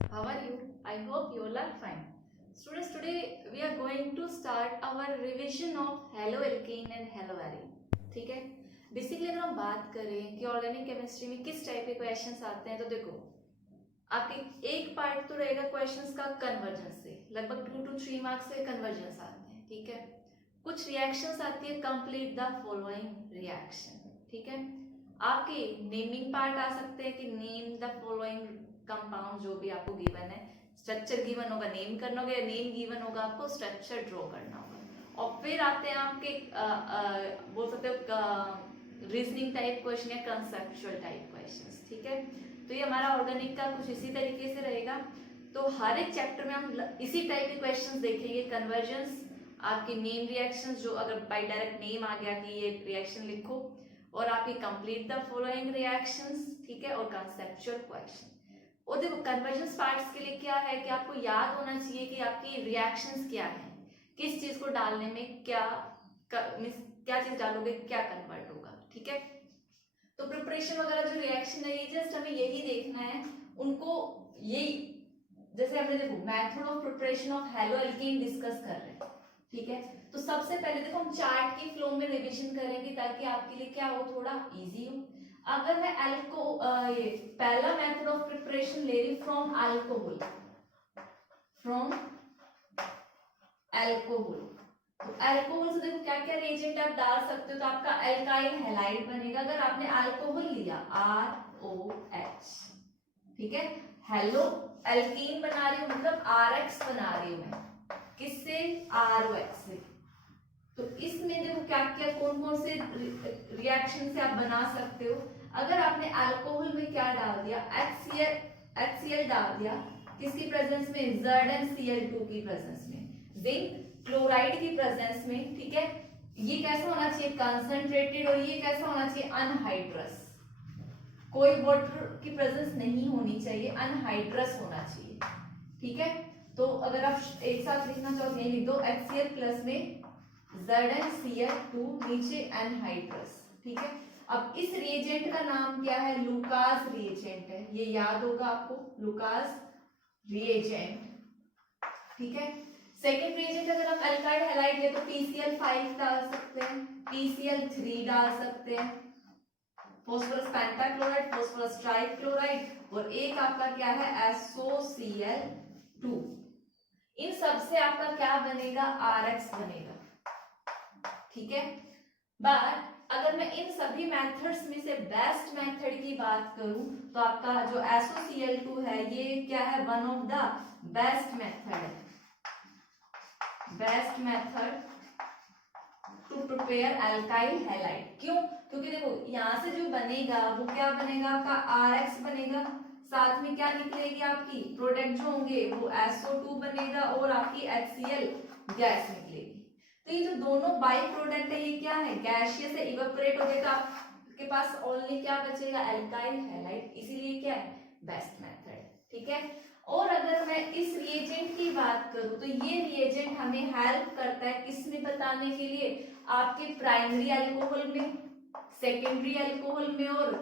How are you? I hope you all are fine. Students, today we are going to start our revision of haloalkane and haloarine. ठीक है? Basically अगर हम बात करें कि organic chemistry में किस टाइप के क्वेश्चंस आते हैं, तो देखो आपके एक पार्ट तो रहेगा क्वेश्चंस का कन्वर्जेंस से, लगभग 2 to 3 मार्क्स से कन्वर्जेंस आते हैं. ठीक है? कुछ रिएक्शंस आती है, कंप्लीट द फॉलोइंग रिएक्शन. ठीक है? आपके नेमिंग पार्ट आ सकते हैं कि नेम द फॉलोइंग कंपाउंड, जो भी आपको गिवन है. स्ट्रक्चर गिवन होगा, नेम करना होगा, या नेम गिवन होगा, आपको स्ट्रक्चर ड्रॉ करना होगा. और फिर आते हैं आपके बोल सकते हो रीजनिंग टाइप क्वेश्चन या कंसेप्चुअल टाइप क्वेश्चंस. ठीक है? तो ये हमारा ऑर्गेनिक का कुछ इसी तरीके से रहेगा. तो हर एक चैप्टर में हम इसी टाइप के क्वेश्चंस देखेंगे. कन्वर्जेंस, आपकी नेम रिएक्शंस, जो अगर बाय डायरेक्ट नेम आ गया कि ये रिएक्शन लिखो, और आपकी कंप्लीट द फॉलोइंग रिएक्शंस. ठीक है? और कंसेप्चुअल क्वेश्चन. और देखो कन्वर्जेंस पार्ट्स के लिए क्या है कि आपको याद होना चाहिए कि आपकी रिएक्शंस क्या है, किस चीज को डालने में क्या चीज डालोगे क्या कन्वर्ट होगा. ठीक है? तो प्रिपरेशन वगैरह जो रिएक्शन है, ये जस्ट हमें यही देखना है उनको. यही जैसे हमने देखो method of preparation of haloalkane discuss कर रहे हैं. ठीक है? तो सबसे पहले देखो हम चार्ट की फ्लो में रिवीजन करेंगे ताकि आपके लिए क्या हो, थोड़ा इजी हो. अगर मैं ये पहला मेथड ऑफ प्रिपरेशन ले रही फ्रॉम अल्कोहल, तो अल्कोहल से देखो क्या क्या रिएजेंट आप डाल सकते हो. तो आपका अल्काइल हैलाइड बनेगा अगर आपने अल्कोहल लिया, ROH. ठीक है? हेलो अल्कीन बना रही हूँ, मतलब RX बना रही हूँ मैं. किससे? ROH से. तो इसमें देखो क्या क्या कौन कौन से रिएक्शन से आप बना सकते हो. अगर आपने अल्कोहल में क्या डाल दिया, HCl डाल दिया, किसकी प्रेजेंस में? ZnCl2 की प्रेजेंस में, जिंक क्लोराइड की प्रेजेंस में. ठीक है? ये कैसा होना चाहिए? कंसंट्रेटेड. और ये कैसा होना चाहिए? अनहाइड्रस. कोई वाटर की प्रेजेंस नहीं होनी चाहिए, अनहाइड्रस होना चाहिए. ठीक है? तो अगर आप एक साथ लिखना चाहो तो लिख दो, HCl प्लस में ZnCl2, नीचे एनहाइड्रस. ठीक है? अब इस रिएजेंट का नाम क्या है? लुकास रिएजेंट है. ये याद होगा आपको, लुकास रिएजेंट. ठीक है? सेकेंड रिएजेंट अगर हम अल्काइल हैलाइड ले तो PCl5 डाल सकते हैं, PCl3 डाल सकते हैं, फॉस्फोरस पेंटाक्लोराइड, फॉस्फोरस ट्राइक्लोराइड, और एक आपका क्या है? SOCl2. इन सब से आपका क्या बनेगा? RX बनेगा. ठीक है? बट अगर मैं इन सभी मेथड्स में से बेस्ट मेथड की बात करूं तो आपका जो SOCl2 है, ये क्या है? One of the best method है. Best method to prepare alkyl halide. क्यों? क्योंकि देखो यहां से जो बनेगा वो क्या बनेगा? आपका RX बनेगा. साथ में क्या निकलेगी? आपकी प्रोडक्ट जो होंगे वो SO2 बनेगा और आपकी HCl गैस निकलेगी. तो ये जो दोनों बाई प्रोडक्ट है, ये क्या है? गैसियस से इवेपोरेट हो गया. तो आपके पास ओनली क्या बचेगा? Alkyl halide. इसीलिए क्या है? Best method. ठीक है? और अगर मैं इस रिएजेंट की बात करूं तो ये रिएजेंट हमें हेल्प करता है किसमें बताने के लिए? आपके प्राइमरी अल्कोहल में, सेकेंडरी अल्कोहल में और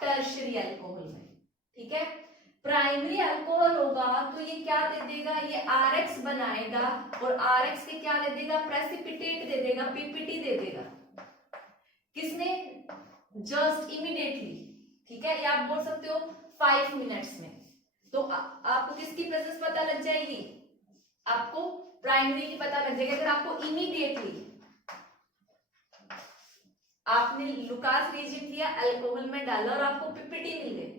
टर्शियरी अल्कोहल में. ठीक है? प्राइमरी अल्कोहल होगा तो ये क्या दे देगा? ये RX बनाएगा और RX के क्या दे देगा? प्रेसिपिटेट दे देगा, PPT दे देगा. किसमें? Just immediately. ठीक है? या आप बोल सकते हो 5 मिनट्स में. तो आपको किसकी प्रेजेंस पता लग जाएगी? आपको प्राइमरी की पता लग जाएगी. अगर आपको इमीडिएटली आपने लुकास रिएजेंट लिया, अल्कोहल में डाला और आपको PPT मिल गई,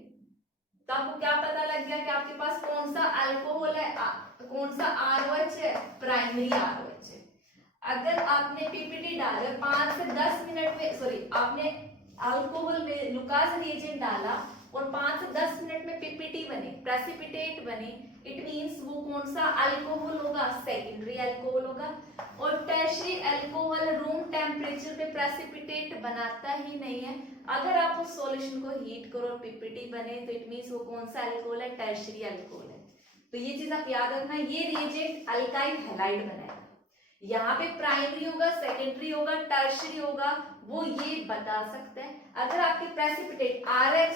तो आपको क्या पता लग गया कि आपके पास कौन सा अल्कोहल है, कौन सा ROH है? प्राइमरी ROH है. अगर आपने PPT डाला 5 से 10 मिनट में, सॉरी आपने अल्कोहल में लुकास रिएजेंट डाला और 5 से 10 मिनट में PPT बने, प्रेसिपिटेट बने, इट मींस वो कौन सा अल्कोहल होगा? सेकेंडरी अल्कोहल होगा. और टर्शियरी अल्कोहल रूम टेम्परेचर पे प्रेसिपिटेट बनाता ही नहीं है. अगर आप उस सॉल्यूशन को हीट करो और PPT बने तो इट मींस वो कौन सा अल्कोहल है? टर्शियरी अल्कोहल है. तो ये चीज आप याद रखना. ये रिएजेंट अल्काइल हैलाइड बनाएगा. यहाँ पे प्राइमरी होगा, सेकेंडरी होगा, टर्शियरी होगा, वो ये बता सकते हैं. अगर आपके प्रेसिपिटेट RX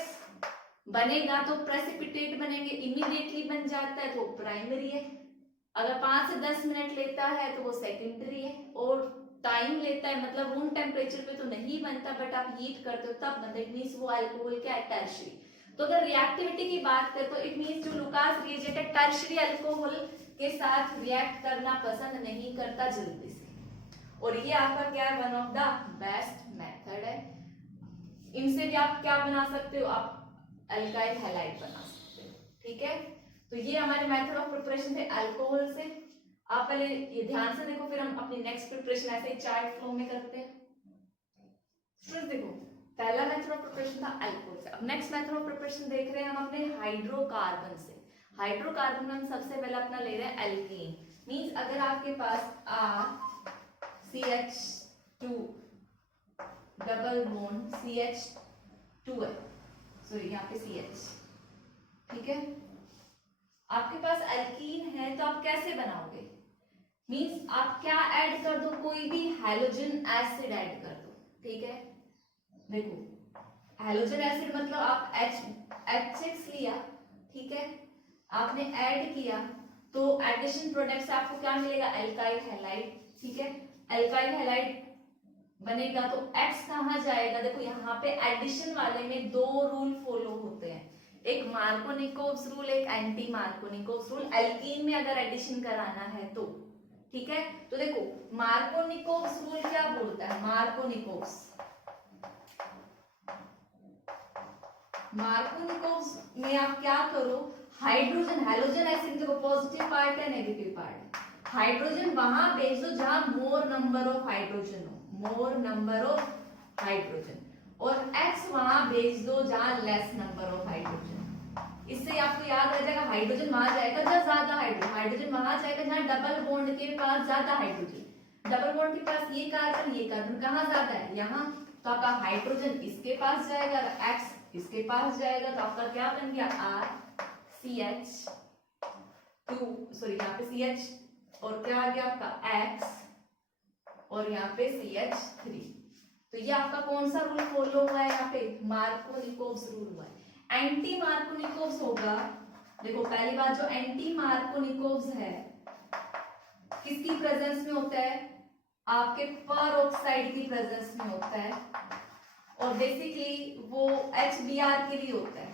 बनेगा तो प्रेसिपिटेट बनेंगे, इमीडिएटली बन जाता है तो प्राइमरी है, अगर 5 से 10 मिनट लेता है तो वो सेकेंडरी है, और टाइम लेता है मतलब रूम टेम्परेचर पे तो नहीं बनता बट आप हीट करते हो तब बनता है, इट मींस वो अल्कोहल क्या है, टर्शियरी। तो अगर रिएक्टिविटी की बात करें तो इट मींस जो लुकास रिएजेंट है टर्शियरी अल्कोहल के साथ रिएक्ट करना पसंद नहीं करता जल्दी से, और ये आपका क्या है, one of the best method है। इनसे भी आप क्या बना सकते हो, आप अल्काइल हैलाइड बना सकते हो, ठीक है। तो ये हमारे मेथड ऑफ प्रिपरेशन थे अल्कोहल से। आप पहले ये ध्यान से देखो, फिर हम अपनी नेक्स्ट प्रिपरेशन ऐसे ही चार्ट फ्लो में करते हैं। स्टूडेंट्स देखो, पहला मेथड ऑफ प्रिपरेशन था अल्कोहल से, अब नेक्स्ट मेथड ऑफ प्रिपरेशन देख रहे हैं हम अपने हाइड्रोकार्बन से। हाइड्रोकार्बन में हम सबसे पहले अपना ले रहे हैं एल्कीन, मींस अगर आपके पास CH2 डबल बॉन्ड CH2 है, सॉरी यहाँ पे CH, ठीक है, आपके पास एल्कीन है तो आप कैसे बनाओगे, मींस आप क्या ऐड कर दो, कोई भी हैलोजन एसिड ऐड कर दो, ठीक है। देखो हैलोजन एसिड मतलब आप H6 लिया, ठीक है, आपने ऐड किया तो एडिशन प्रोडक्ट से आपको क्या मिलेगा, एल्काइल हैलाइड, ठीक है। एल्काइल हैलाइड बनेगा तो X कहाँ जाएगा, देखो यहाँ पे एडिशन वाले में दो रूल फॉलो होते हैं, एक मार्कोनिकोव्स रूल, एक एंटी मार्कोनिकोव्स रूल, एल्कीन में अगर एडिशन कराना है तो, ठीक है। तो देखो मार्कोनिकोव्स रूल क्या बोलता है, मार्कोनिकोव्स में आप क्या करो, हाइड्रोजन हैलोजन एसिड देखो पॉजिटिव पार्ट है नेगेटिव पार्ट, हाइड्रोजन वहां भेज दो जहां मोर नंबर ऑफ हाइड्रोजन हो, मोर नंबर ऑफ हाइड्रोजन, और X वहां भेज दो जहां लेस नंबर ऑफ हाइड्रोजन। इससे आपको याद रह जाएगा हाइड्रोजन वहां जाएगा जहां ज्यादा हाइड्रोजन, हाइड्रोजन वहां जाएगा जहां डबल बॉन्ड के पास ज्यादा हाइड्रोजन, डबल बॉन्ड के पास ये कार्बन कहाँ ज्यादा है, यहाँ, तो आपका हाइड्रोजन इसके पास जाएगा और X इसके पास जाएगा, तो आपका क्या बन गया RCH2, सॉरी यहाँ पे CH और क्या आ गया आपका X और यहाँ पे CH3। तो ये आपका कौन सा रूल फॉलो हुआ है, यहाँ पे मार्कोनिकोव्स रूल हुआ है। एंटी मार्कोनिकोव्स होगा, देखो पहली बात जो एंटी मार्कोनिकोव्स है किसकी प्रेजेंस में होता है, आपके पर ऑक्साइड की प्रेजेंस में होता है, और बेसिकली वो HBr के लिए होता है।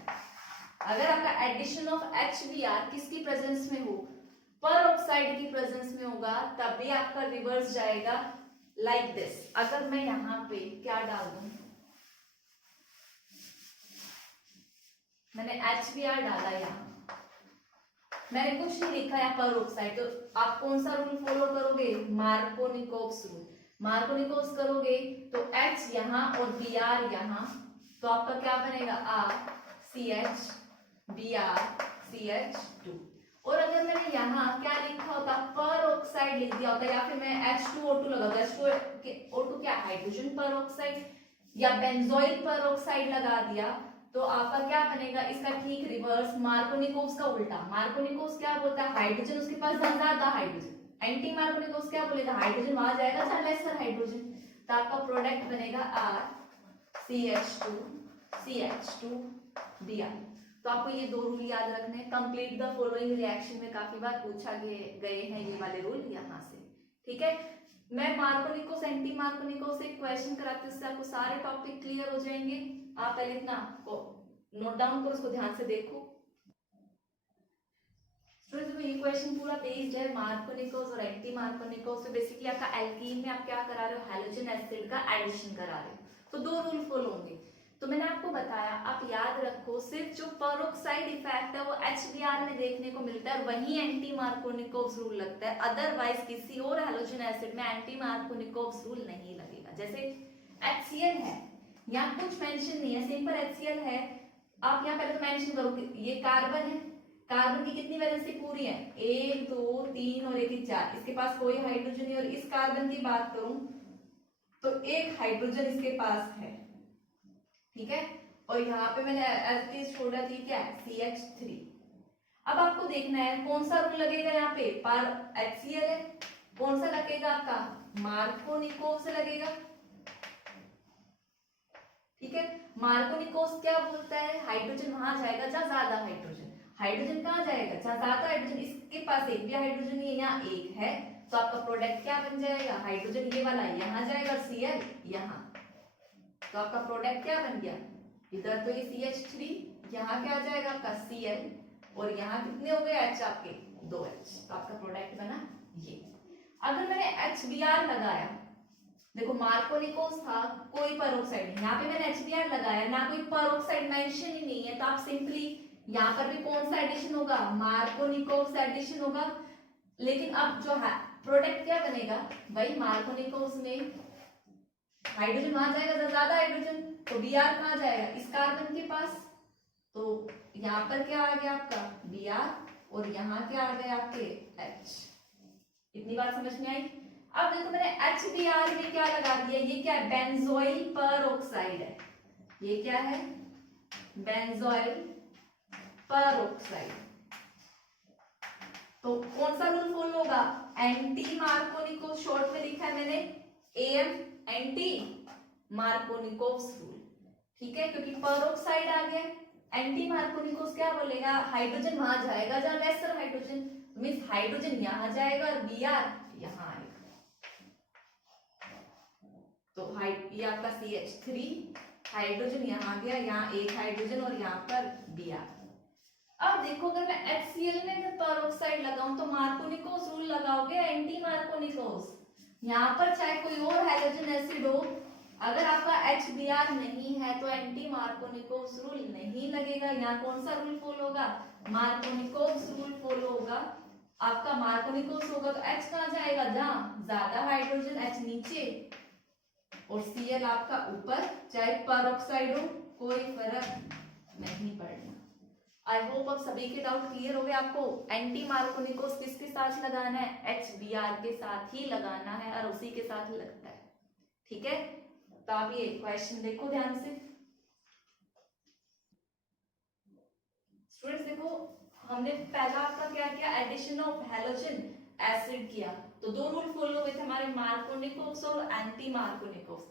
अगर आपका एडिशन ऑफ HBr किसकी प्रेजेंस में हो, पर ऑक्साइड की प्रेजेंस में होगा, तब भी आपका रिवर्स जाएगा लाइक दिस। अगर मैं यहाँ पे क्या डाल दूं, मैंने HBr डाला यहाँ, मैंने कुछ नहीं लिखा यहाँ पर ऑक्साइड, तो आप कौन सा रूल फॉलो करोगे, मार्कोनिकोव्स रूल। मार्कोनिकोव्स करोगे तो H यहाँ और Br यहाँ, तो आपका क्या बनेगा RCH Br CH2। और अगर मैंने यहाँ क्या लिखा होता, पर ऑक्साइड लिख दिया होता, या फिर मैं H2O2 लगा दूं, H2O2 क्या हाइड्रोजन पर ऑक्साइड या बेंजोइल पर ऑक्साइड लगा दिया, तो आपका क्या बनेगा, इसका ठीक रिवर्स, मार्कोनिकोव्स का उल्टा। मार्कोनिकोव्स क्या बोलता है, हाइड्रोजन उसके पास ज्यादा हाइड्रोजन, एंटी मार्कोनिकोव्स क्या बोलेगा, हाइड्रोजन वहां जाएगा जहां लेसर हाइड्रोजन, तो आपका प्रोडक्ट बनेगा RCH2 CH2 Br। तो आपको ये दो रूल याद रखने हैं, कंप्लीट द फॉलोइंग रिएक्शन में काफी बार पूछा गए हैं ये वाले रूल यहाँ से, ठीक है। मैं मार्कोनिकोस एंटी मार्कोनिकोस से क्वेश्चन कराती हूँ, उससे आपको सारे टॉपिक क्लियर हो जाएंगे। आप पहले इतना नोट डाउन करो, उसको ध्यान से देखो। स्टूडेंट्स ये क्वेश्चन पूरा बेस्ड है मार्कोनिकोस और एंटी मार्कोनिकोस। तो बेसिकली आपका एल्कीन में आप क्या करा रहे हो, हैलोजन एसिड का एडिशन करा रहे हो, तो दो रूल फॉलो होंगे। तो मैंने आपको बताया, आप याद रखो, सिर्फ जो पेरोक्साइड इफेक्ट है वो HBr में देखने को मिलता है, वही एंटी मार्कोनिकोव्स रूल लगता है, अदरवाइज किसी और हैलोजन एसिड में एंटी मार्कोनिकोव्स रूल नहीं लगेगा। जैसे HCl है, यहाँ कुछ मेंशन नहीं है, सिंपल HCl है, आप यहाँ पहले तो मेंशन करो कि ये कार्बन है, कार्बन की कितनी वैलेंसी पूरी है, 1 2 3 और 1 4, इसके पास कोई हाइड्रोजन नहीं, और इस कार्बन की बात करूं तो एक हाइड्रोजन इसके पास है, ठीक है, और यहाँ पे मैंने एज इट इज छोड़ा थी क्या, CH3। अब आपको देखना है कौन सा रूल लगेगा, यहाँ पे पर HCl है, कौन सा लगेगा आपका, मार्कोनिकोव से लगेगा, ठीक है। मार्कोनिकोस क्या बोलता है, हाइड्रोजन वहां जाएगा जहां ज्यादा हाइड्रोजन, हाइड्रोजन कहाँ जाएगा जहां ज्यादा हाइड्रोजन, इसके पास एक भी हाइड्रोजन नहीं है, यहाँ एक है, तो आपका प्रोडक्ट क्या बन जाएगा, हाइड्रोजन ये वाला यहाँ जाएगा, Cl यहाँ, तो आपका प्रोडक्ट क्या बन गया, इधर तो ये CH3, यहाँ क्या आ जाएगा आपका Cl, और यहाँ कितने हो गए H आपके 2H, तो आपका प्रोडक्ट बना ये। अगर मैंने HBr लगाया, देखो मार्कोनिकोस था, कोई पेरोक्साइड, यहाँ पे मैंने HBr लगाया ना, कोई पेरोक्साइड मेंशन ही नहीं है, तो आप सिंपली यहाँ पर भी कौन सा एडिशन होगा, मार्कोनिकोस एडिशन होगा, लेकिन अब जो है प्रोडक्ट क्या बनेगा भाई, मार्कोनिकोस में हाइड्रोजन वहां जाएगा जब ज्यादा हाइड्रोजन, तो Br कहाँ जाएगा, इस कार्बन के पास, तो यहाँ पर क्या आ गया आपका Br, और यहाँ क्या आ गया आपके H। इतनी बात समझ में आई। अब देखो मैंने HBr में क्या लगा दिया, ये क्या है, बेंजोइल पेरोक्साइड है, ये क्या है, बेंजोइल पेरोक्साइड, तो कौन सा रूल फॉलो होगा, एंटी मार्कोनिकोस, शॉर्ट में लिखा है मैंने AM, एंटी मार्कोनिकोस रूल, ठीक है, क्योंकि पेरोक्साइड आ गया, एंटी मार्कोनिकोस क्या बोलेगा, हाइड्रोजन वहां जाएगा जहां लेसर हाइड्रोजन, मींस हाइड्रोजन यहां जाएगा और Br यहां आएगा, तो ये आपका CH3, हाइड्रोजन यहाँ गया, यहाँ एक हाइड्रोजन और यहाँ पर Br। अब देखो अगर मैं HCl में अगर पेरोक्साइड लगाऊं तो मार्कोनिकोस रूल लगाओगे, एंटी मार्कोनिकोस, यहाँ पर चाहे कोई और हैलोजन एसिड हो, अगर आपका HBr नहीं है तो एंटी मार्कोनिकोस रूल नहीं लगेगा, यहाँ कौन सा रूल फॉलो होगा, मार्कोनिकोस रूल फॉलो होगा, आपका मार्कोनिकोस होगा तो H कहाँ जाएगा, जहां ज्यादा हाइड्रोजन, H नीचे और Cl आपका ऊपर, चाहे पेरोक्साइड हो कोई फर्क नहीं पड़ना। आई होप अब सभी के डाउट क्लियर हो गए, आपको एंटी मार्कोनिकोस किसके साथ लगाना है, HBr के साथ ही लगाना है और उसी के साथ लगता है, ठीक है। तो आप ये क्वेश्चन देखो ध्यान से स्टूडेंट्स, देखो हमने पहला आपका क्या किया, एडिशन ऑफ हैलोजन एसिड किया, तो दो रूल फॉलो हुए थे हमारे, मार्कोनिकोस और एंटी मार्कोनिकोस।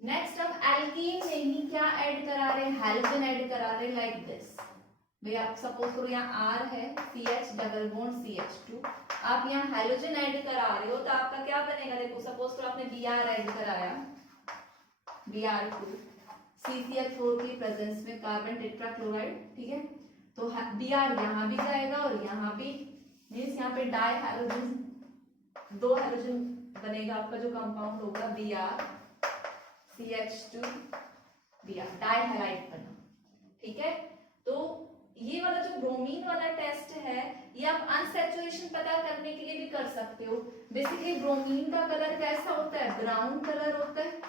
नेक्स्ट हम एल्कीन में ही क्या ऐड करा रहे हैं, हैलोजन ऐड करा रहे हैं, लाइक दिस, भैया आप सपोज करो यहाँ R है, CH डबल बॉन्ड CH2, आप यहाँ हैलोजन ऐड करा रहे हो, तो आपका क्या बनेगा, देखो सपोज करो आपने Br ऐड कराया, Br2 CCH4 की प्रेजेंस में कार्बन टेट्राक्लोराइड, ठीक है, तो Br यहाँ भी जाएगा और यहाँ भी, मीन्स यहाँ पे डाई हैलोजन, दो हैलोजन बनेगा, आपका जो कंपाउंड होगा Br CH2 Br, die halide बना, ठीक है। तो ये वाला जो ब्रोमीन वाला टेस्ट है, ये आप अनसैचुरेशन पता करने के लिए भी कर सकते हो। बेसिकली ब्रोमीन का कलर कैसा होता है, ब्राउन कलर होता है,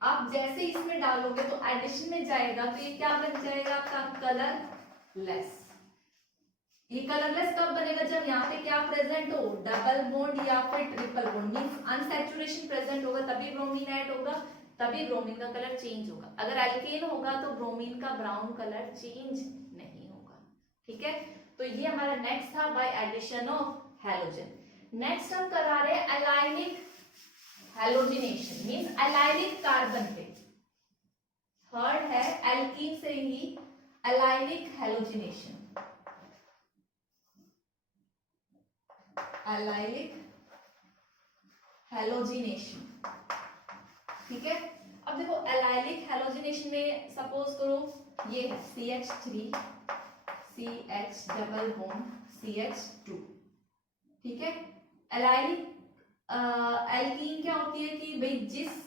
आप जैसे इसमें डालोगे तो एडिशन में जाएगा तो ये क्या बन जाएगा आपका, कलरलेस। ये कलरलेस कब बनेगा, जब यहाँ पे क्या प्रेजेंट हो, डबल बॉन्ड या फिर triple bond, means unsaturation present होगा तभी ब्रोमीन ऐड होगा, तभी ब्रोमीन का कलर चेंज होगा। अगर एल्केन होगा तो ब्रोमीन का ब्राउन कलर चेंज नहीं होगा, ठीक है। तो ये हमारा नेक्स्ट था by addition of halogen. Next हम करा रहे हैं allylic halogenation, means allylic carbon पे। थर्ड है एल्कीन से ही एलाइलिक हैलोजिनेशन, एलाइलिक हैलोजिनेशन, ठीक है। अब देखो एलाइलिक हैलोजिनेशन में सपोज करो ये है CH3 CH double bond CH2, ठीक है। एलाइलिक एल्कीन क्या होती है कि भाई जिस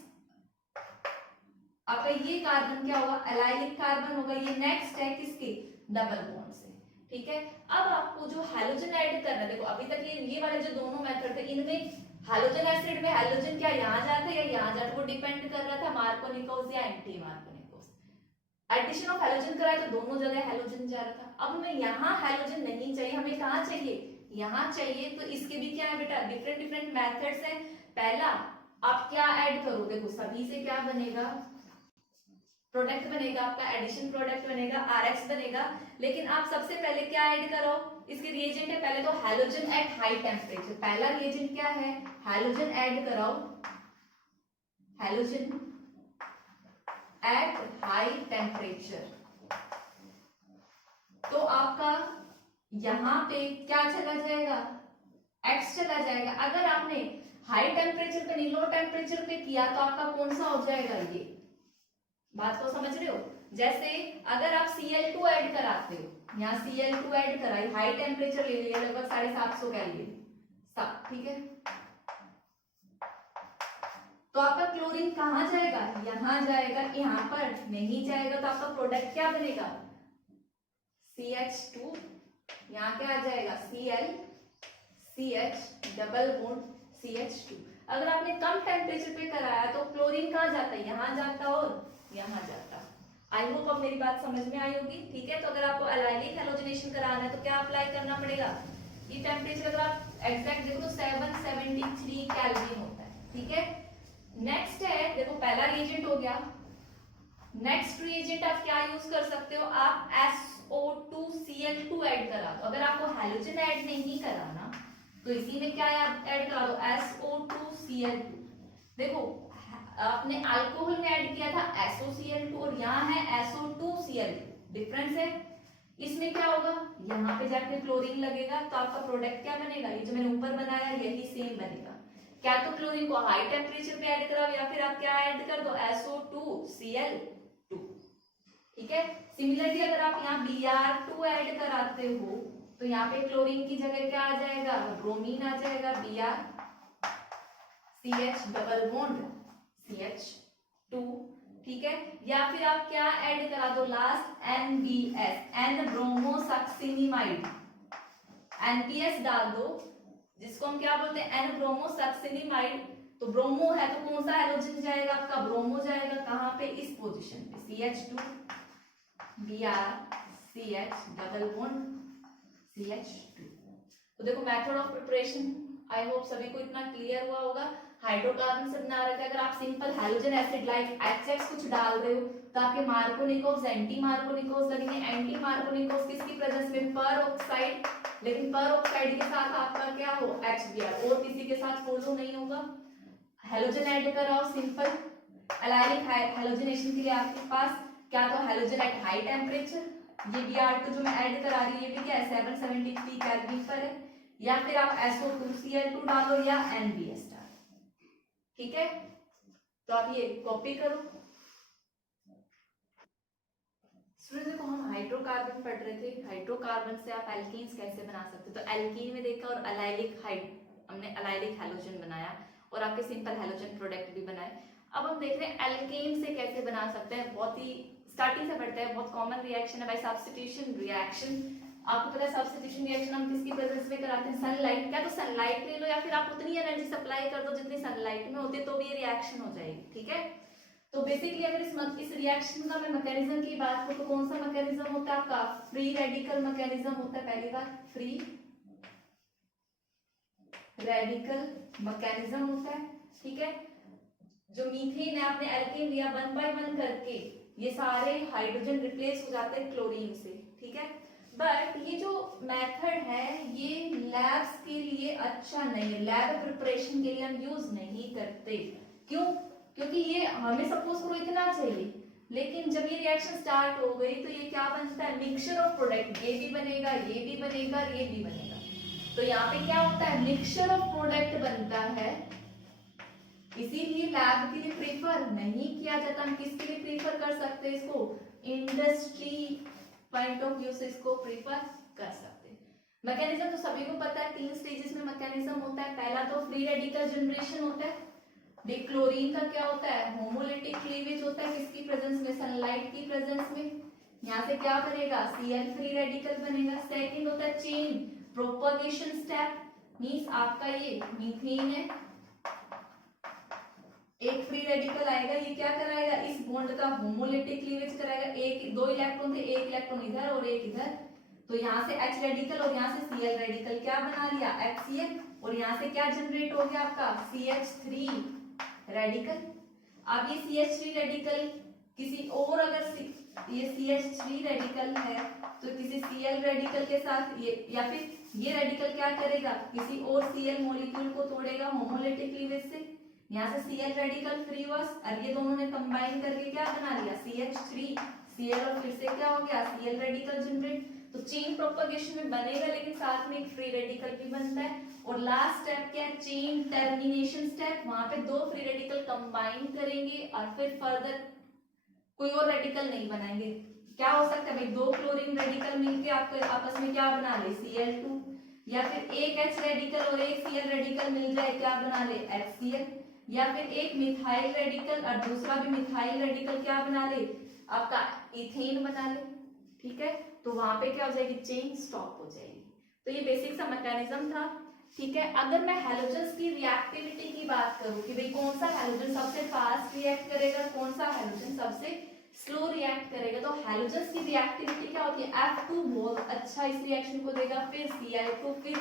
आपका ये कार्बन क्या होगा, एलाइलिक कार्बन होगा, ये नेक्स्ट है किसके, डबल बॉन्ड से, ठीक है। अब आपको जो हैलोजन ऐड करना है, देखो अभी तक ये वाले जो दोनों मेथड थे, इनमें हैलोजन एसिड में हैलोजन क्या यहाँ जाता है या यहाँ जाता है, वो डिपेंड कर रहा था मार्कोनिकोस या एंटी मार्कोनिकोस। एडिशन ऑफ हैलोजन कराया तो दोनों जगह हैलोजन जा रहा था। अब हमें यहाँ हैलोजन नहीं चाहिए, हमें कहाँ चाहिए, यहाँ चाहिए, तो इसके भी क्या है बेटा, डिफरेंट डिफरेंट मेथड्स हैं। पहला आप क्या ऐड करो, देखो सभी से क्या बनेगा, प्रोडक्ट बनेगा आपका, एडिशन प्रोडक्ट बनेगा, RX बनेगा, लेकिन आप सबसे पहले क्या ऐड करो, इसके रिएजेंट है पहले तो हैलोजन एट हाई टेम्परेचर, पहला रिएजेंट क्या है, हैलोजन ऐड कराओ, हैलोजन एट हाई टेम्परेचर। तो आपका यहां पे क्या चला जाएगा, x चला जाएगा। अगर आपने हाई टेम्परेचर पे नहीं लो टेम्परेचर पे किया तो आपका कौन सा हो जाएगा, ये बात को समझ रहे हो। जैसे अगर आप Cl2 ऐड कराते हो, यहाँ Cl2 ऐड कराई, हाई टेम्परेचर ले लिया लगभग 750 केल्विन, ठीक है। तो आपका क्लोरीन कहाँ जाएगा, यहाँ जाएगा, यहाँ पर नहीं जाएगा। तो आपका प्रोडक्ट क्या बनेगा, CH2, यहाँ क्या आ जाएगा Cl CH double bond CH2। अगर आपने कम टेम्परेचर पे कराया तो क्लोरीन कहाँ जाता है, यहाँ जाता और यहाँ जाता। आई होप अब मेरी बात समझ में आई होगी, ठीक है। तो अगर आपको एलाइलिक हैलोजनेशन कराना है तो क्या अप्लाई करना पड़ेगा, ये टेम्परेचर अगर आप एग्जैक्ट देखो तो 773 केल्विन होता है, ठीक है। नेक्स्ट है, देखो पहला रिएजेंट हो गया। नेक्स्ट रिएजेंट आप क्या यूज कर सकते हो, आप SO2Cl2 ऐड करा दो। अगर आपको हैलोजन ऐड नहीं कराना तो इसी में क्या ऐड करा दो, SO2Cl2। देखो आपने अल्कोहल में ऐड किया था SOCl2 और यहाँ है SO2Cl2, डिफरेंस है। इसमें क्या होगा, यहाँ पे जाके क्लोरीन लगेगा तो आपका प्रोडक्ट क्या बनेगा, ये जो मैंने ऊपर बनाया यही सेम बनेगा। क्या तो क्लोरीन को हाई टेम्परेचर पे ऐड कराओ या फिर आप क्या ऐड कर दो, SO2Cl2, ठीक है। सिमिलरली अगर आप यहाँ Br2 ऐड कराते हो तो यहाँ पे क्लोरीन की जगह क्या आ जाएगा, ब्रोमीन आ जाएगा, Br CH double bond CH2, ठीक है। या फिर आप क्या ऐड करा दो last, NBS, N bromosuccinimide, NBS डाल दो, जिसको हम क्या बोलते हैं, N ब्रोमोसक्सिनिमाइड। तो ब्रोमो है तो कौन सा हैलोजन जाएगा आपका, ब्रोमो जाएगा। कहां पे, इस पोजीशन पे, CH2 Br CH double bond CH2। तो देखो method of preparation, I hope सभी को इतना क्लियर हुआ होगा। हाइड्रोकार्बन से बना रहे थे, अगर आप simple halogen acid like HX कुछ डाल रहे हो तो आपके मार्कोनिकोस एंटी मार्कोनिकोस लगेंगे। एंटी मार्कोनिकोस किसकी प्रेजेंस में, पर ऑक्साइड, लेकिन पर ऑक्साइड के साथ आपका क्या हो, HBr, और किसी के साथ फॉलो नहीं होगा। हैलोजन ऐड कराओ सिंपल, एलाइलिक हैलोजनेशन के लिए आपके पास क्या तो हैलोजन एट हाई टेम्परेचर, ये Br2 जो मैं ऐड करा रही हूँ ये भी क्या है 773 केल्विन पर है, या फिर आप SO2Cl2 डालो या NBS डालो, ठीक है। तो आप ये कॉपी करो। स्टूडेंट्स देखो हम हाइड्रोकार्बन पढ़ रहे थे, हाइड्रोकार्बन से आप एल्कीन्स कैसे बना सकते हो। तो एल्कीन में देखा और एलाइलिक हमने एलाइलिक हैलोजन बनाया और आपके सिंपल हैलोजन प्रोडक्ट भी बनाए। अब हम देख रहे हैं एल्केन से कैसे बना सकते हैं। बहुत ही स्टार्टिंग से पढ़ते हैं, बहुत कॉमन रिएक्शन है बाय सब्स्टिट्यूशन रिएक्शन। आपको पता है सब्स्टिट्यूशन रिएक्शन हम किसकी प्रेजेंस में कराते हैं, सनलाइट। क्या तो सनलाइट ले लो या फिर आप उतनी एनर्जी सप्लाई कर दो जितनी सनलाइट में होती है तो भी ये रिएक्शन हो जाएगी, ठीक है। तो बेसिकली अगर इस रिएक्शन का मैं मैकेनिज्म की बात करूं तो कौन सा मैकेनिज्म होता है आपका, फ्री रेडिकल मैकेनिज्म होता है। पहली बात फ्री रेडिकल मैकेनिज्म होता है, ठीक है। जो मीथेन है आपने एल्केन लिया 1 by 1 करके ये सारे हाइड्रोजन रिप्लेस हो जाते हैं क्लोरीन से, ठीक है। बट ये जो मेथड है ये लैब्स के लिए अच्छा नहीं है, लैब प्रिपरेशन के लिए हम यूज नहीं करते। क्यों? क्योंकि ये हमें सपोज करो इतना चाहिए, लेकिन जब ये रिएक्शन स्टार्ट हो गई तो ये क्या बनता है, मिक्सचर ऑफ प्रोडक्ट, ये भी बनेगा, ये भी बनेगा, ये भी बनेगा। तो यहाँ पे क्या होता है, मिक्सचर ऑफ प्रोडक्ट बनता है, इसीलिए लैब के लिए प्रेफर नहीं किया जाता। हम किसके लिए प्रेफर कर सकते हैं इसको, इंडस्ट्री पॉइंट ऑफ व्यू से इसको प्रेफर कर सकते हैं। मैकेनिज्म तो सभी को पता है, 3 स्टेजेस में मैकेनिज्म होता है। पहला तो फ्री रेडिकल जनरेशन होता है। क्लोरीन का क्या होता है, होमोलिटिक क्लीवेज होता है, किसकी प्रेजेंस में, सनलाइट की प्रेजेंस में। यहाँ से क्या बनेगा, Cl फ्री रेडिकल बनेगा। सेकंड होता है चेन प्रोपगेशन स्टेप, मींस आपका ये मीथेन है, एक फ्री रेडिकल आएगा, ये क्या कराएगा, इस बॉन्ड का होमोलिटिक क्लीवेज कराएगा। एक 2 इलेक्ट्रॉन थे, एक इलेक्ट्रॉन इधर और एक इधर, तो यहाँ से H रेडिकल और यहाँ से Cl रेडिकल क्या बना लिया, HCl, और यहाँ से क्या जनरेट हो गया आपका CH3 रेडिकल। अब ये CH3 रेडिकल किसी और, अगर ये CH3 रेडिकल है तो किसी Cl रेडिकल के साथ ये, या फिर ये रेडिकल क्या करेगा, किसी और Cl मॉलिक्यूल को तोड़ेगा होमोलिटिक क्लीवेज से, यहाँ से Cl रेडिकल फ्री हुआ और ये दोनों ने कंबाइन करके क्या बना लिया CH3 Cl और फिर से क्या हो गया Cl रेडिकल जनरेट। तो चेन प्रोपगेशन में बनेगा लेकिन साथ में एक फ्री रेडिकल भी बनता है। और लास्ट स्टेप क्या है चेन टर्मिनेशन स्टेप, वहां पे दो फ्री रेडिकल कंबाइन करेंगे और फिर फर्दर कोई और रेडिकल नहीं बनाएंगे। क्या हो सकता है भाई, दो क्लोरीन रेडिकल मिलके आपको आपस में क्या बना ले Cl2, या फिर एक H रेडिकल और एक Cl रेडिकल मिल जाए क्या बना ले HCl, या फिर एक मिथाइल रेडिकल और दूसरा भी मिथाइल रेडिकल क्या बना ले आपका इथेन बना ले। ठीक है, तो वहां पे क्या हो जाएगी चेन स्टॉप हो जाएगी। तो ये बेसिक सा मैकेनिज्म था। ठीक है, अगर मैं हैलोजन्स की रिएक्टिविटी की बात करूं कि भाई कौन सा हैलोजन सबसे फास्ट रिएक्ट करेगा, कौन सा हैलोजन सबसे स्लो रिएक्ट करेगा, तो हैलोजन्स की रिएक्टिविटी क्या होती है F2 बहुत अच्छा इस रिएक्शन को देगा, फिर Cl2, फिर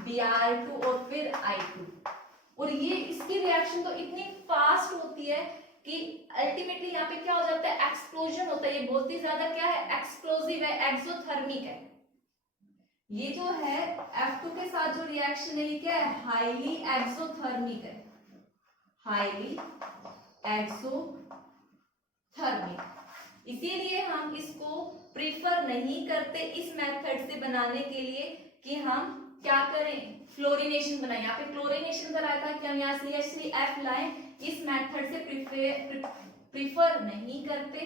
Br2 और फिर I2। और ये इसकी रिएक्शन तो इतनी फास्ट होती है कि अल्टीमेटली यहाँ पे क्या हो जाता है एक्सप्लोजन होता है। ये बहुत ही ज्यादा क्या है एक्सप्लोसिव है, एक्सोथर्मिक है। ये जो है F2 के साथ जो रिएक्शन है ये क्या है हाईली एक्सोथर्मिक है, हाईली एक्सोथर्मिक। इसीलिए हम इसको प्रीफर नहीं करते इस मेथड से बनाने के लिए कि हम क्या करें फ्लोरिनेशन बनाए। यहाँ पे क्लोरिनेशन कराया था कि हम यहाँ CH3F लाएं, इस मेथड से प्रीफर नहीं करते।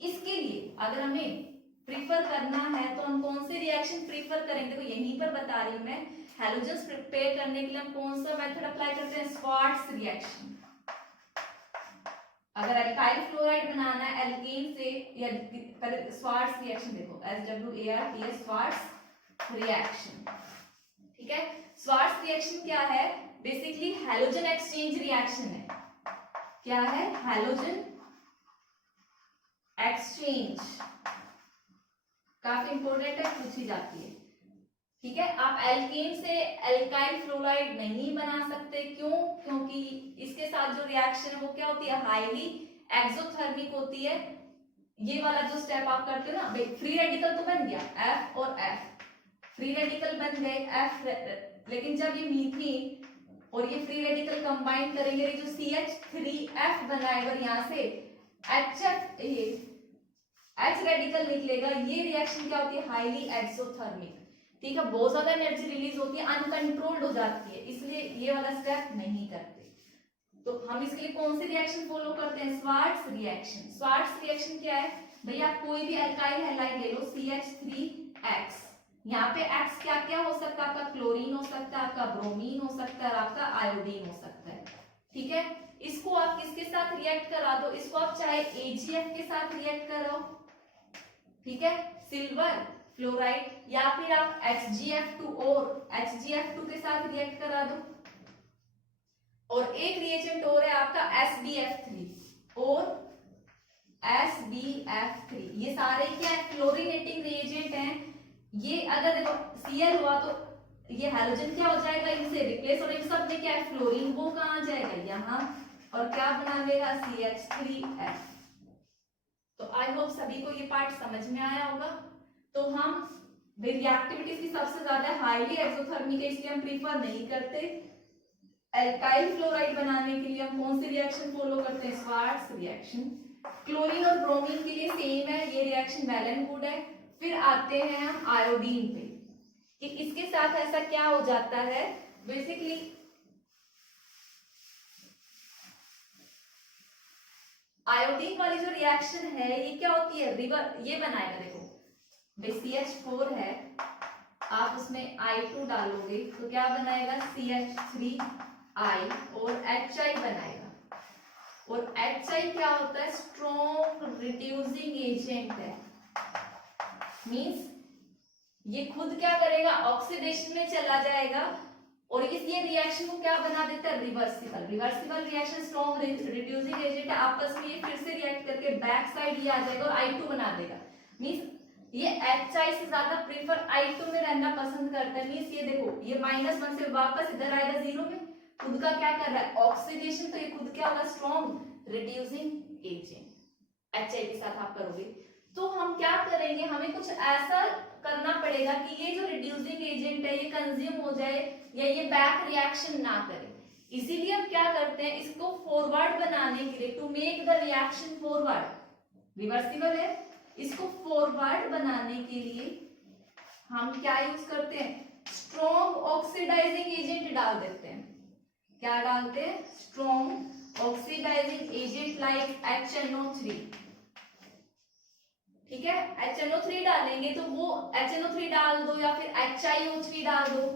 इसके लिए अगर हमें प्रीफर करना है तो हम कौन सी रिएक्शन प्रीफर करेंगे, देखो यहीं पर बता रही हूं मैं। हैलोजन्स प्रिपेयर करने के लिए हम कौन सा मेथड अप्लाई करते हैं स्वार्ट्स रिएक्शन। अगर अल्काइल फ्लोराइड बनाना है एल्केन से, या पहले स्वार्ट्स रिएक्शन देखो SWARTS स्वार्ट्स रिएक्शन। ठीक है, स्वार्ट्स रिएक्शन क्या है बेसिकली हैलोजन एक्सचेंज रिएक्शन है। क्या है हैलोजन एक्सचेंज, काफी इंपॉर्टेंट है, पूछी जाती है। ठीक है, आप एल्केन से एल्काइल फ्लोराइड नहीं बना सकते, क्यों? क्योंकि इसके साथ जो रिएक्शन है वो क्या होती है हाईली एक्सोथर्मिक होती है। ये वाला जो स्टेप आप करते हो ना, फ्री रेडिकल तो बन गया F और F, फ्री रेडिकल बन गए F, लेकिन जब ये मीथेन और ये फ्री रेडिकल कंबाइन करेंगे, जो CH3F बनाएगा और यहाँ से H रेडिकल निकलेगा, ये रिएक्शन क्या होती है हाईली एक्सोथर्मिक। ठीक है, बहुत ज्यादा एनर्जी रिलीज होती है, अनकंट्रोल्ड हो जाती है, इसलिए ये वाला स्टेप नहीं करते। तो हम इसके लिए कौन सी रिएक्शन फॉलो करते हैं स्वार्ट्स रिएक्शन। स्वार्ट्स रिएक्शन क्या है भैया, आप कोई भी अल्काइल हैलाइड ले लो CH3X, यहाँ पे X क्या क्या हो सकता है आपका क्लोरीन हो सकता है, आपका ब्रोमीन हो सकता है और आपका आयोडीन हो सकता है। ठीक है, इसको आप किसके साथ रिएक्ट करा दो, इसको आप चाहे AgF के साथ रिएक्ट कराओ, ठीक है सिल्वर फ्लोराइड, या फिर आप HgF2 और HgF2 के साथ रिएक्ट करा दो। और एक रिएजेंट और है आपका SbF3 और SbF3, ये सारे क्या है फ्लोरिनेटिंग रिएजेंट हैं। ये अगर देखो Cl हुआ तो ये हैलोजन क्या हो जाएगा इनसे रिप्लेस, और इन सब में क्या है फ्लोरीन, वो कहाँ जाएगा यहाँ, और क्या बना लेगा CH3F। तो आई होप सभी को ये पार्ट समझ में आया होगा। तो हम रिएक्टिविटीज की सबसे ज्यादा हाईली एक्सोथर्मिक है, इसलिए हम प्रीफर नहीं करते। एल्काइल फ्लोराइड बनाने के लिए हम कौन सी रिएक्शन फॉलो करते हैं स्वार्ट्स रिएक्शन। क्लोरीन और ब्रोमीन के लिए सेम है, ये रिएक्शन वेल एंड गुड है। फिर आते हैं हम आयोडीन पे कि इसके साथ ऐसा क्या हो जाता है बेसिकली। आयोडीन वाली जो रिएक्शन है ये क्या होती है रिवर, ये बनाएगा देखो CH4 है, आप उसमें I2 डालोगे तो क्या बनाएगा CH3I और HI बनाएगा। और HI क्या होता है स्ट्रॉन्ग रिड्यूसिंग एजेंट है, मींस ये खुद क्या करेगा ऑक्सीडेशन में चला जाएगा और ये रिएक्शन को क्या बना देता है reversible. Reversible reaction strong reducing agent है, आपस में ये फिर से रिएक्ट करके बैक साइड ये आ जाएगा और I2 बना देगा। मींस ये HI से ज्यादा प्रेफर I2 में रहना पसंद करता है। मींस ये देखो ये -1 से वापस इधर आएगा 0 में, खुद का क्या कर रहा है ऑक्सीडेशन, तो ये खुद क्या होगा स्ट्रॉन्ग रिड्यूसिंग एजेंट। HI के साथ आप करोगे तो हम क्या करेंगे, हमें कुछ ऐसा करना पड़ेगा कि ये जो रिड्यूसिंग एजेंट है ये कंज्यूम हो जाए या ये बैक रिएक्शन ना करे। इसीलिए हम क्या करते हैं, इसको फॉरवर्ड बनाने के लिए, to make the reaction forward, reversible है, इसको फॉरवर्ड बनाने के लिए हम क्या यूज करते हैं, स्ट्रॉन्ग ऑक्सीडाइजिंग एजेंट डाल देते हैं। क्या डालते हैं, strong oxidising agent like HNO3। ठीक है, HNO3 डालेंगे तो वो HNO3 डाल दो या फिर HIO3 डाल दो।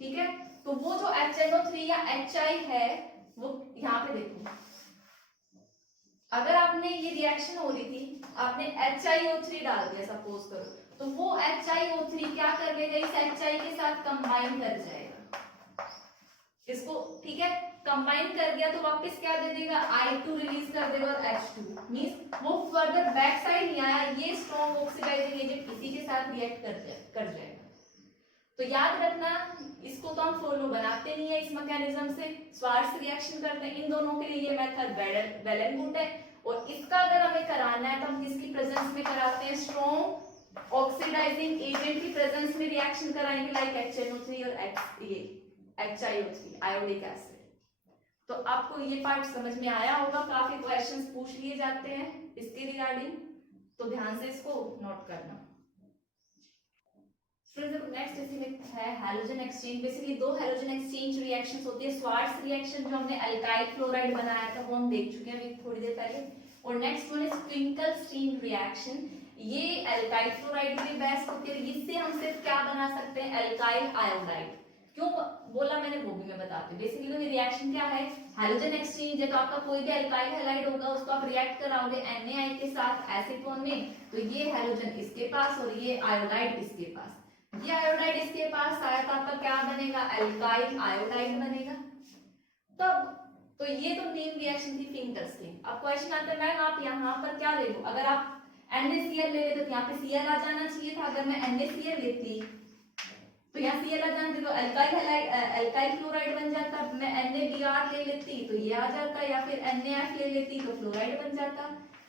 ठीक है, तो वो जो HNO3 या HI है वो यहाँ पे देखो, अगर आपने ये रिएक्शन हो रही थी, आपने HiO3 डाल दिया सपोज करो, तो वो HiO3 क्या कर लेगा, इस HI के साथ कंबाइन कर जाएगा इसको। ठीक है, कंबाइन कर दिया तो वापस क्या दे देगा, I2 रिलीज कर देगा और H2 मींस वो फर्दर बैक साइड नहीं आया, ये स्ट्रॉन्ग ऑक्सीडाइजिंग एजेंट इसी के साथ रिएक्ट कर जाएगा। तो याद रखना, इसको तो हम फॉलो बनाते नहीं है इस मैकेनिज्म से, स्वार्ट्ज रिएक्शन करते हैं, इन दोनों के लिए ये मेथड वेल एंड गुड है। और इसका अगर हमें कराना है तो हम किसकी प्रेजेंस में कराते हैं, स्ट्रॉन्ग ऑक्सीडाइजिंग एजेंट की प्रेजेंस में रिएक्शन कराएंगे, लाइक HNO3 और HiO3 आयोडिक एसिड। तो आपको ये पार्ट समझ में आया होगा, काफी क्वेश्चंस पूछ लिए जाते हैं इसके रिगार्डिंग, तो ध्यान से इसको नोट करना। नेक्स्ट इसी में है हैलोजन एक्सचेंज। बेसिकली दो हैलोजन एक्सचेंज रिएक्शंस होती है, स्वार्ट्ज रिएक्शन जो हमने अल्काइल क्लोराइड बनाया था वो हम देख चुके हैं अभी थोड़ी देर पहले, और next one is Finkelstein reaction. ये अल्काइल क्लोराइड भी बेस्ट होती है, इससे हम सिर्फ क्या बना सकते हैं, अल्काइल आयोडाइड। क्यों बोला मैंने वो भी मैं बताती हूँ। बेसिकली तो रिएक्शन क्या है, हैलोजन एक्सचेंज है, तो आपका कोई भी अल्काइल हैलाइड होगा उसको आप रिएक्ट कराओगे NaI के साथ एसीटोन में, तो ये हैलोजन इसके पास और ये आयोडाइड इसके पास, ये आयोडाइड इसके पास आया तो आपका क्या बनेगा, अल्काइल आयोडाइड बनेगा। तब तो ये तो नेम रिएक्शन थी फिंकलस्टीन। अब क्वेश्चन आता है मैम आप यहाँ पर क्या ले लो, अगर आप NaCl ले लेते तो यहाँ पे Cl आ जाना चाहिए था, अगर मैं NaCl लेती तो यहाँ Cl आ जाना, तो अल्काइल क्लोराइड बन जाता, मैं NaBr ले लेती तो ये आ जाता, या फिर NaF ले लेती तो फ्लोराइड बन जाता।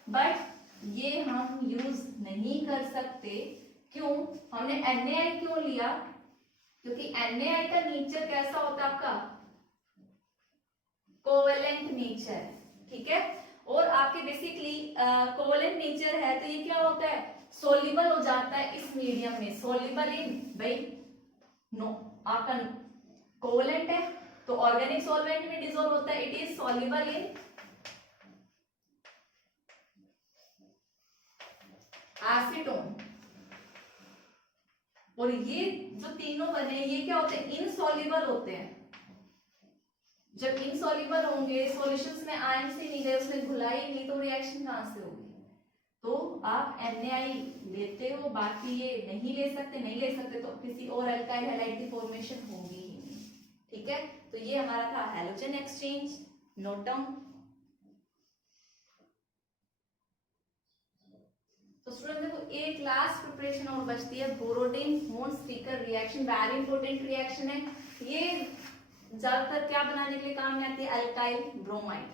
बट ये हम यूज नहीं कर सकते, क्यों, हमने NaI क्यों लिया, क्योंकि NaI का नेचर कैसा होता है आपका, कोवेलेंट नेचर। ठीक है, और आपके बेसिकली कोवेलेंट नेचर है तो ये क्या होता है, सोल्यूबल हो जाता है इस मीडियम में, सोल्यूबल इन, भाई नो आपका कोवेलेंट है तो ऑर्गेनिक सॉल्वेंट में डिसॉल्व होता है, it is soluble in acetone. और ये जो तीनों बने ये क्या होते हैं, इनसॉल्युबल होते हैं। जब इनसॉल्युबल होंगे, सॉल्यूशंस में आयन से नहीं गए, उसमें घुलाई नहीं, तो रिएक्शन कहां से होगी। तो आप NaI लेते हो, बाकी ये नहीं ले सकते तो किसी और अल्काइल हैलाइड की फॉर्मेशन होगी ही नहीं। ठीक है, तो ये हमारा था हैलोजन एक्सचेंज, नोट डाउन। तो स्टूडेंट देखो एक लास्ट प्रिपरेशन और बचती है, बोरोडिन होन speaker reaction, very important reaction है ये, ज्यादातर क्या बनाने के लिए काम में आती है, अल्काइल ब्रोमाइड।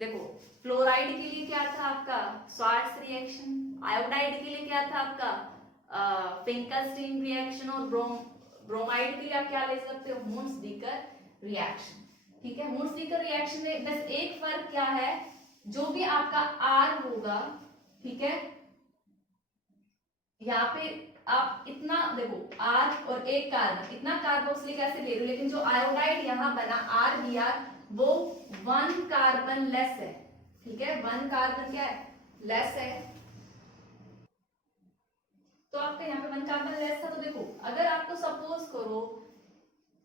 देखो फ्लोराइड के लिए क्या था आपका, स्वार्ट्ज रिएक्शन, आयोडाइड के लिए क्या था आपका फिंकलस्टीन रिएक्शन, और ब्रोमाइड के लिए आप क्या ले सकते हो, मून-स्पीकर रिएक्शन। ठीक है, मून-स्पीकर रिएक्शन में बस एक फर्क क्या है, जो भी आपका R होगा, ठीक है, यहाँ पे आप इतना देखो R और एक कार्बन, इतना कार्बोक्सिलिक एसिड ले रहे हो, लेकिन जो आयोडाइड यहाँ बना RBr वो 1 कार्बन लेस है। ठीक है, 1 कार्बन क्या है, लेस है, तो आपका यहाँ पे 1 कार्बन लेस था। तो देखो अगर आपको सपोज करो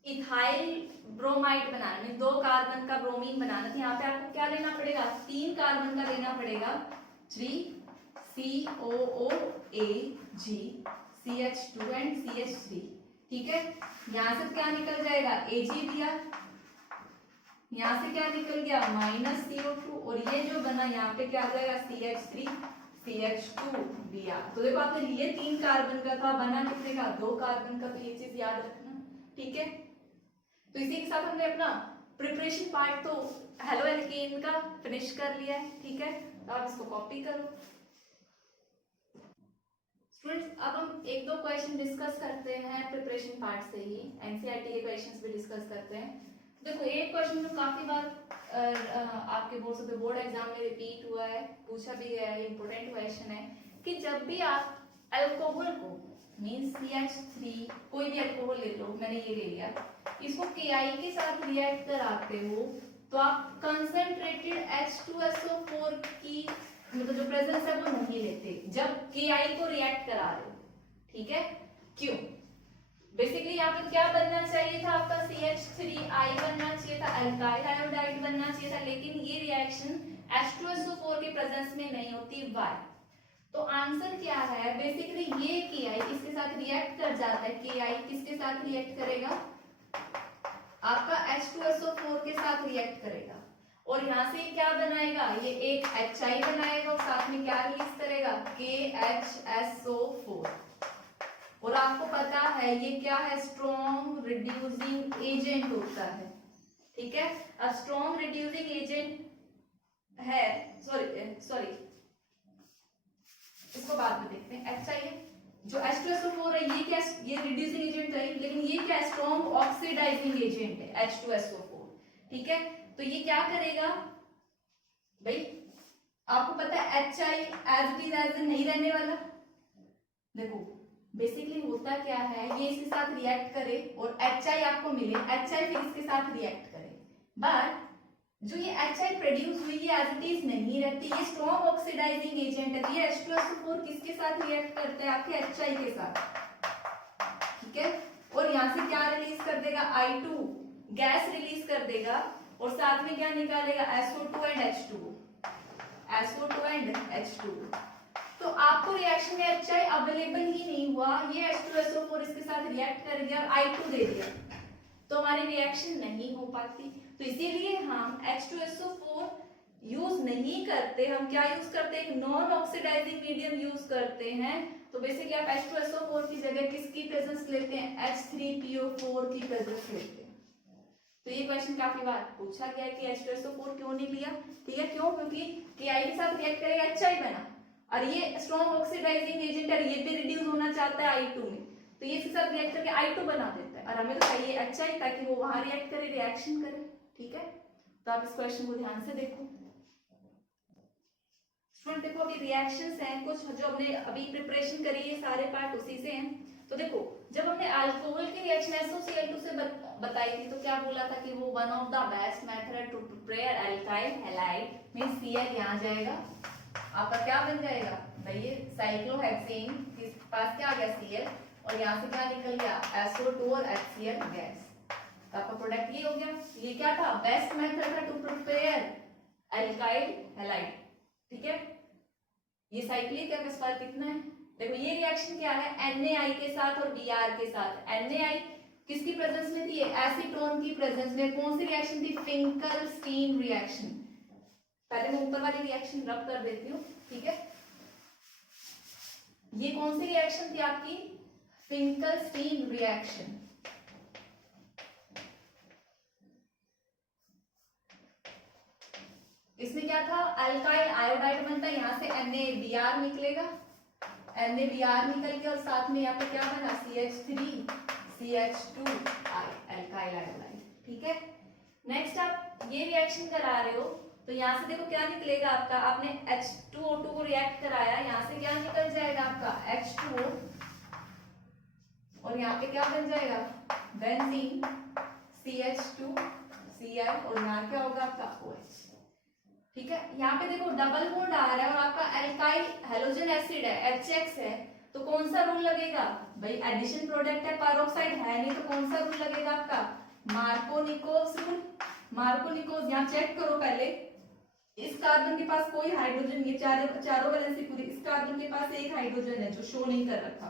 इथाइल ब्रोमाइड बनाना है, 2 कार्बन का ब्रोमीन बनाना, तो यहाँ पे आपको क्या लेना पड़ेगा, 3 कार्बन का लेना पड़ेगा, 3COOAG CH2 एंड CH3। ठीक है, यहां से क्या निकल जाएगा, AgBr, यहां से क्या निकल गया, -CO2, और ये जो बना यहाँ पे क्या आ जाएगा, CH3 CH2Br। तो देखो आपने लिए 3 कार्बन का था, बना कितने का, 2 कार्बन का, तो ये चीज याद रखना। ठीक है, तो इसी के साथ हमने अपना प्रिपरेशन पार्ट तो हेलो एल्केन का फिनिश कर लिया है। ठीक है, तो आप इसको कॉपी करो। स्टूडेंट्स अब हम एक दो क्वेश्चन डिस्कस करते हैं प्रिपरेशन पार्ट से ही, एनसीईआरटी के क्वेश्चंस भी डिस्कस करते हैं। देखो एक क्वेश्चन जो काफी बार आपके बोर्ड एग्जाम में रिपीट हुआ है, पूछा भी गया है, इंपॉर्टेंट क्वेश्चन है कि जब भी आप अल्कोहल को मींस CH3 कोई भी अल्कोहल ले लो, मैंने ये ले लिया, इसको KI के साथ रिएक्ट कराते हो तो आप कंसंट्रेटेड H2SO4 की मतलब जो प्रेजेंस है वो नहीं लेते जब KI को रिएक्ट करा रहे हो, ठीक है? क्यों? बेसिकली यहाँ पे क्या बनना चाहिए था आपका CH3I बनना चाहिए था, अल्काइल आयोडाइड बनना चाहिए था, लेकिन ये रिएक्शन H2SO4 के प्रेजेंस में नहीं होती। व्हाई? तो आंसर क्या है, बेसिकली ये KI इसके साथ रिएक्ट कर जाता है, KI किसके साथ रिएक्ट करेगा, आपका H2SO4 के साथ रिएक्ट करेगा और यहाँ से क्या बनाएगा, ये एक HI बनाएगा और साथ में क्या रिलीज करेगा, KHSO4। और आपको पता है ये क्या है, स्ट्रॉन्ग रिड्यूसिंग एजेंट होता है, ठीक है? अब स्ट्रॉन्ग रिड्यूसिंग एजेंट है, सॉरी इसको बाद में देखते हैं। HI है जो H2SO4 है, ये क्या, ये रिड्यूसिंग एजेंट है, लेकिन ये क्या, स्ट्रॉन्ग ऑक्सीडाइजिंग एजेंट है H2SO4, ठीक है? तो ये क्या करेगा भाई, आपको पता है HI as it is as नहीं रहने वाला। देखो बेसिकली होता क्या है, ये इसके साथ रिएक्ट करे और HI आपको मिले, HI फिर इसके साथ रिएक्ट करे, बट जो ये HI प्रोड्यूस हुई ये एज इट इज नहीं रहती, ये स्ट्रॉन्ग ऑक्सीडाइजिंग एजेंट है। ये H2SO4 किसके साथ रिएक्ट करता है, आपके HI के साथ, ठीक है? और यहाँ से क्या रिलीज कर देगा, I2 गैस रिलीज कर देगा और साथ में क्या निकालेगा, SO2 and H2, SO2 and H2। तो आपको रिएक्शन में HI अवेलेबल ही नहीं हुआ, ये H2SO4 इसके साथ रिएक्ट कर दिया और I2 दे दिया, तो हमारी रिएक्शन नहीं हो पाती। तो इसीलिए हम H2SO4 यूज नहीं करते, हम क्या यूज करते हैं, एक नॉन ऑक्सीडाइजिंग मीडियम यूज करते हैं। तो बेसिकली आप H2SO4 की जगह किसकी प्रेजेंस लेते हैं, H3PO4 की प्रेजेंस लेते हैं। तो ये क्वेश्चन काफी बार पूछा गया कि H2SO4 क्यों नहीं लिया, ठीक है? क्यों? क्योंकि KI के साथ रिएक्ट करेगा, HI बना, और ये स्ट्रॉन्ग ऑक्सीडाइजिंग एजेंट है, ये भी रिड्यूस होना चाहता है I2 में, तो ये इसके साथ रिएक्ट करके I2 बना देता है, और हमें तो चाहिए HI ताकि वो वहां रिएक्ट करे, रिएक्शन करे, ठीक है? तो आप इस क्वेश्चन को ध्यान से देखो स्टूडेंट। देखो अभी रिएक्शंस हैं कुछ जो हमने अभी प्रिपरेशन करी है, सारे पार्ट उसी से हैं। तो देखो जब हमने अल्कोहल की रिएक्शन SOCl2 से बताई थी तो क्या बोला था कि वो one of the best method to prepare alkyl halide, means Cl यहाँ जाएगा, आपका क्या बन जाएगा भाई, ये साइक्लोहेक्सेन के पास क्या आ गया Cl, और यहाँ से क्या निकल गया SO2 और HCl गैस, तो आपका प्रोडक्ट ये हो गया। ये क्या था, बेस्ट मेथड था टू प्रिपेयर अल्काइल हैलाइड, ठीक है? ये साइक्लिक है, बस फर्क कितना है, देखो ये रिएक्शन क्या है, NaI के साथ और Br के साथ। NaI किसकी प्रेजेंस में थी, एसीटोन की प्रेजेंस में। कौन सी रिएक्शन थी, फिंकल-स्टीन रिएक्शन। पहले मैं ऊपर वाली रिएक्शन रब कर देती हूँ, ठीक है? ये कौन सी रिएक्शन थी आपकी, फिंकल-स्टीन रिएक्शन। इसमें क्या था, अल्काइल आयोडाइड बनता है, यहाँ से NaBr निकलेगा, NaBr निकल के और साथ में यहाँ पे क्या बना CH3CH2I अल्काइल आयोडाइड, ठीक है? नेक्स्ट आप ये रिएक्शन करा रहे हो तो यहाँ से देखो क्या निकलेगा आपका, आपने H2O2 को रिएक्ट कराया, यहाँ से क्या निकल जाएगा आपका H2O, और यहाँ पे क्या बन जाएगा बेंजीन CH2Cl, और यहाँ क्या होगा आपका OH, ठीक है? यहाँ पे देखो डबल बॉन्ड आ रहा है और आपका अल्काइल हेलोजन एसिड है, HX है, तो कौन सा रूल लगेगा भाई, एडिशन प्रोडक्ट है, पेरोक्साइड है नहीं, तो कौन सा रूल लगेगा आपका, मार्कोनिकोव्स रूल। मार्कोनिकोव्स यहाँ चेक करो पहले, इस कार्बन के पास कोई हाइड्रोजन, ये चारों वैलेंसी पूरी, इस कार्बन के पास एक हाइड्रोजन है जो शो नहीं कर रखा।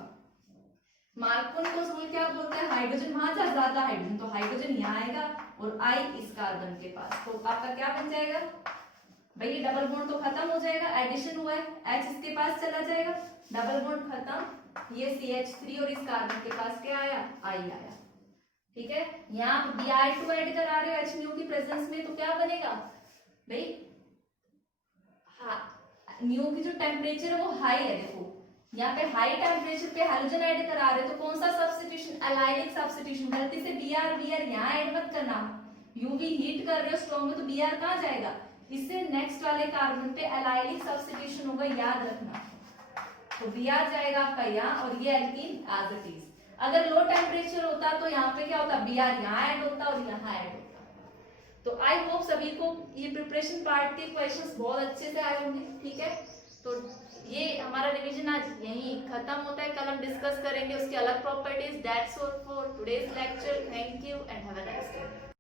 मार्कोनिकोव्स रूल क्या बोलता है, हाइड्रोजन वहां जा, ज्यादा हाइड्रोजन तो हाइड्रोजन यहाँ आएगा और I इस कार्बन के पास, तो आपका क्या बन जाएगा भाई, ये डबल बॉन्ड तो खत्म हो जाएगा, एडिशन हुआ है, H इसके पास चला जाएगा, डबल बॉन्ड खत्म, ये CH3 और इस कार्बन के पास क्या आया, I आया, ठीक है? यहाँ आप Br2 ऐड करा रहे हो H की प्रेजेंस में, तो क्या बनेगा भाई, न्यू की जो टेम्परेचर है वो हाई है, देखो यहाँ पे हाई टेम्परेचर पे हैलोजन ऐड करा रहे तो कौन सा सब्स्टिट्यूशन, एलाइलिक सब्स्टिट्यूशन। गलती से Br यहाँ ऐड मत करना, यूवी हीट कर रहे हो स्ट्रॉन्ग में तो Br कहाँ जाएगा, इससे नेक्स्ट वाले कार्बन पे एलाइलिक सब्स्टिट्यूशन होगा, याद रखना। तो Br जाएगा आपका यहाँ और ये एल्कीन एज इट इज। अगर लो टेम्परेचर होता तो यहाँ पे क्या होता, Br यहाँ ऐड होता और यहाँ ऐड होता। तो आई होप सभी को ये प्रिपरेशन पार्ट के क्वेश्चंस बहुत अच्छे से आए होंगे, ठीक है। तो ये हमारा रिवीजन आज यहीं खत्म होता है, कल हम डिस्कस करेंगे उसकी अलग properties. That's all for today's lecture. Thank you and have a nice day.